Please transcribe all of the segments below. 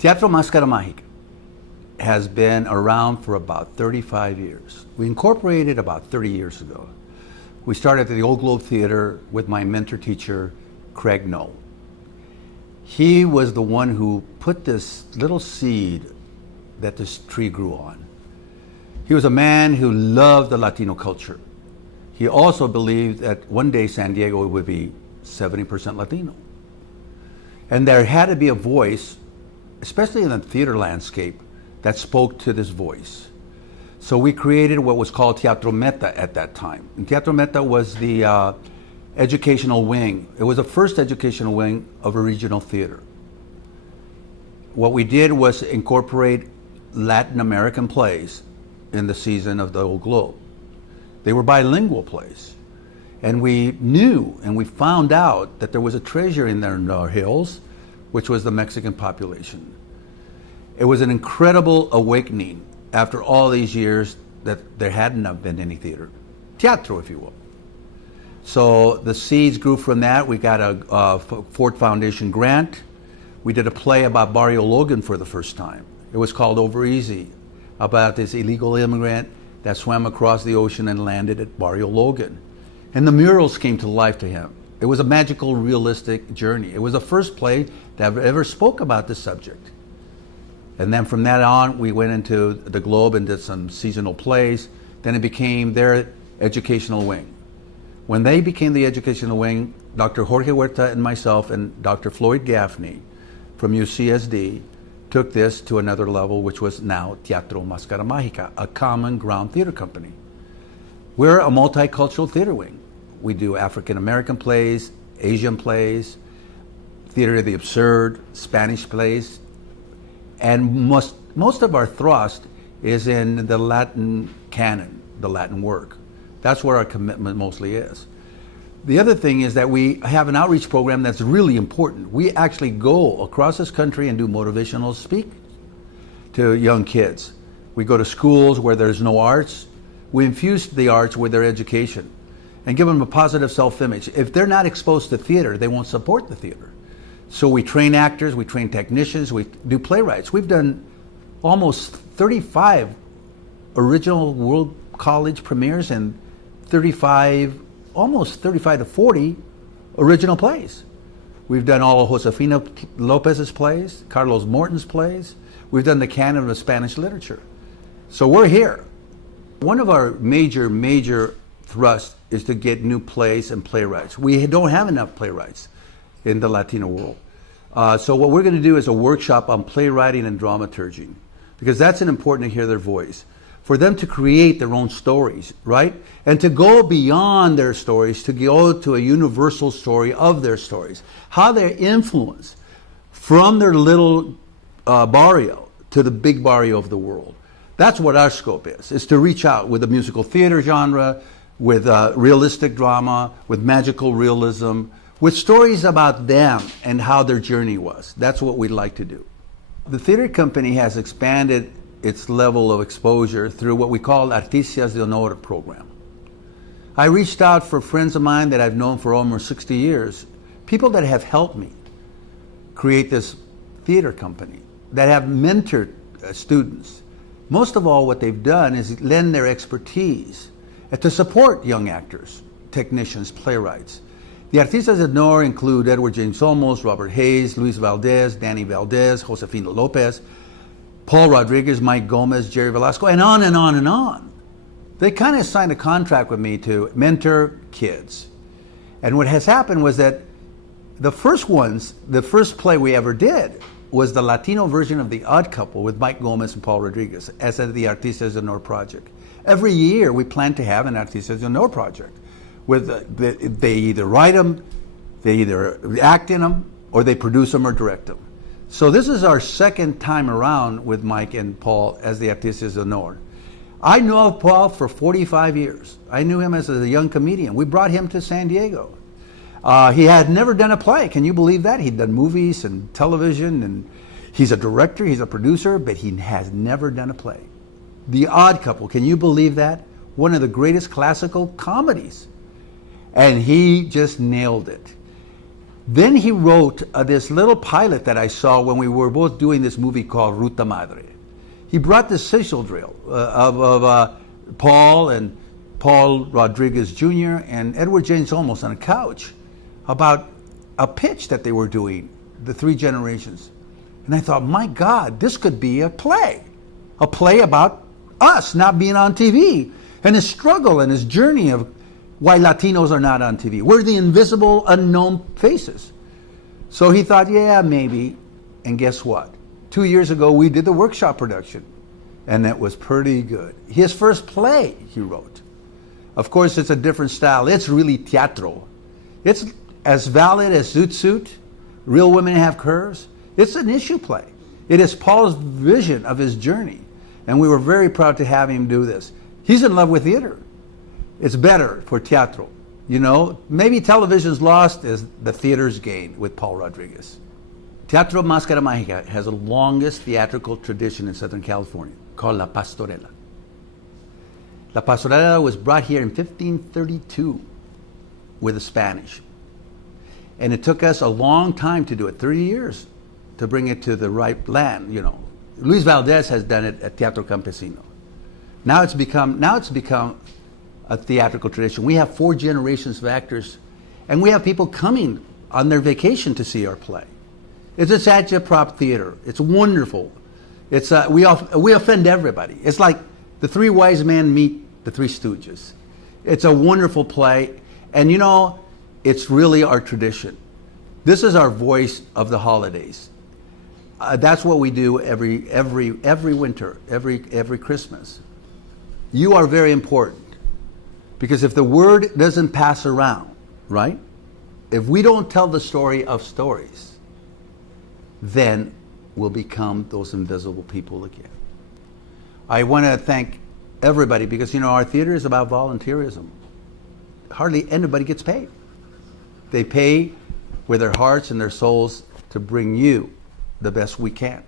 Teatro Máscara Mágica has been around for about 35 years. We incorporated about 30 years ago. We started at the Old Globe Theater with my mentor teacher, Craig Noll. He was the one who put this little seed that this tree grew on. He was a man who loved the Latino culture. He also believed that one day San Diego would be 70% Latino. And there had to be a voice, especially in the theater landscape, that spoke to this voice. So we created what was called Teatro Meta at that time. And Teatro Meta was the educational wing. It was the first educational wing of a regional theater. What we did was incorporate Latin American plays in the season of the Old Globe. They were bilingual plays. And we knew and we found out that there was a treasure in there in our hills, which was the Mexican population. It was an incredible awakening after all these years that there hadn't been any theater. Teatro, if you will. So the seeds grew from that. We got a Ford Foundation grant. We did a play about Barrio Logan for the first time. It was called Over Easy, about this illegal immigrant that swam across the ocean and landed at Barrio Logan. And the murals came to life to him. It was a magical, realistic journey. It was the first play that ever spoke about this subject. And then from that on, we went into the Globe and did some seasonal plays. Then it became their educational wing. When they became the educational wing, Dr. Jorge Huerta and myself and Dr. Floyd Gaffney from UCSD took this to another level, which was now Teatro Máscara Mágica, a common ground theater company. We're a multicultural theater wing. We do African American plays, Asian plays, theater of the absurd, Spanish plays, and most of our thrust is in the Latin canon, the Latin work. That's where our commitment mostly is. The other thing is that we have an outreach program that's really important. We actually go across this country and do motivational speak to young kids. We go to schools where there's no arts. We infuse the arts with their education and give them a positive self-image. If they're not exposed to theater, they won't support the theater. So we train actors, we train technicians, we do playwrights. We've done almost 35 original World College premieres and almost 35 to 40 original plays. We've done all of Josefina Lopez's plays, Carlos Morton's plays. We've done the canon of Spanish literature. So we're here. One of our major thrusts is to get new plays and playwrights. We don't have enough playwrights in the Latino world. So what we're going to do is a workshop on playwriting and dramaturgy, because that's important to hear their voice, for them to create their own stories, right? And to go beyond their stories, to go to a universal story of their stories, how they're influenced from their little barrio to the big barrio of the world. That's what our scope is to reach out with the musical theater genre, with realistic drama, with magical realism, with stories about them and how their journey was. That's what we'd like to do. The theater company has expanded its level of exposure through what we call Artistas de Honor program. I reached out for friends of mine that I've known for almost 60 years, people that have helped me create this theater company, that have mentored students. Most of all, what they've done is lend their expertise to support young actors, technicians, playwrights. The Artistas de Honor include Edward James Olmos, Robert Hayes, Luis Valdez, Danny Valdez, Josefina Lopez, Paul Rodriguez, Mike Gomez, Jerry Velasco, and on and on and on. They kind of signed a contract with me to mentor kids. And what has happened was that the first play we ever did was the Latino version of The Odd Couple with Mike Gomez and Paul Rodriguez as the Artistas de Honor project. Every year we plan to have an Artistas de Honor project. They either write them, they either act in them, or they produce them or direct them. So this is our second time around with Mike and Paul as the Artistas de Honor. I knew of Paul for 45 years. I knew him as a young comedian. We brought him to San Diego. He had never done a play. Can you believe that? He'd done movies and television, and he's a director, he's a producer, but he has never done a play. The Odd Couple, can you believe that? One of the greatest classical comedies. And he just nailed it. Then he wrote this little pilot that I saw when we were both doing this movie called Ruta Madre. He brought this sizzle drill of Paul and Paul Rodriguez Jr. and Edward James Olmos on a couch about a pitch that they were doing, the three generations. And I thought, my God, this could be a play about us not being on TV and his struggle and his journey of why Latinos are not on TV. We're the invisible, unknown faces. So he thought, yeah, maybe. And guess what? 2 years ago, we did the workshop production, and it was pretty good. His first play he wrote. Of course, it's a different style. It's really teatro. It's as valid as Zoot Suit, Real Women Have Curves. It's an issue play. It is Paul's vision of his journey, and we were very proud to have him do this. He's in love with theater. It's better for teatro. You know, maybe television's lost as the theater's gained with Paul Rodriguez. Teatro Máscara Mágica has the longest theatrical tradition in Southern California, called La Pastorela. La Pastorela was brought here in 1532 with the Spanish. And it took us a long time to do it, 30 years, to bring it to the right land, you know. Luis Valdez has done it at Teatro Campesino. Now it's become a theatrical tradition. We have 4 generations of actors, and we have people coming on their vacation to see our play. It's a agitprop theater. It's wonderful. It's we offend everybody. It's like the 3 wise men meet the 3 stooges. It's a wonderful play, and you know, it's really our tradition. This is our voice of the holidays. That's what we do every winter, every Christmas. You are very important, because if the word doesn't pass around, right? If we don't tell the story of stories, then we'll become those invisible people again. I want to thank everybody, because you know, our theater is about volunteerism. Hardly anybody gets paid. They pay with their hearts and their souls to bring you the best we can.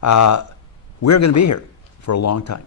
We're going to be here for a long time.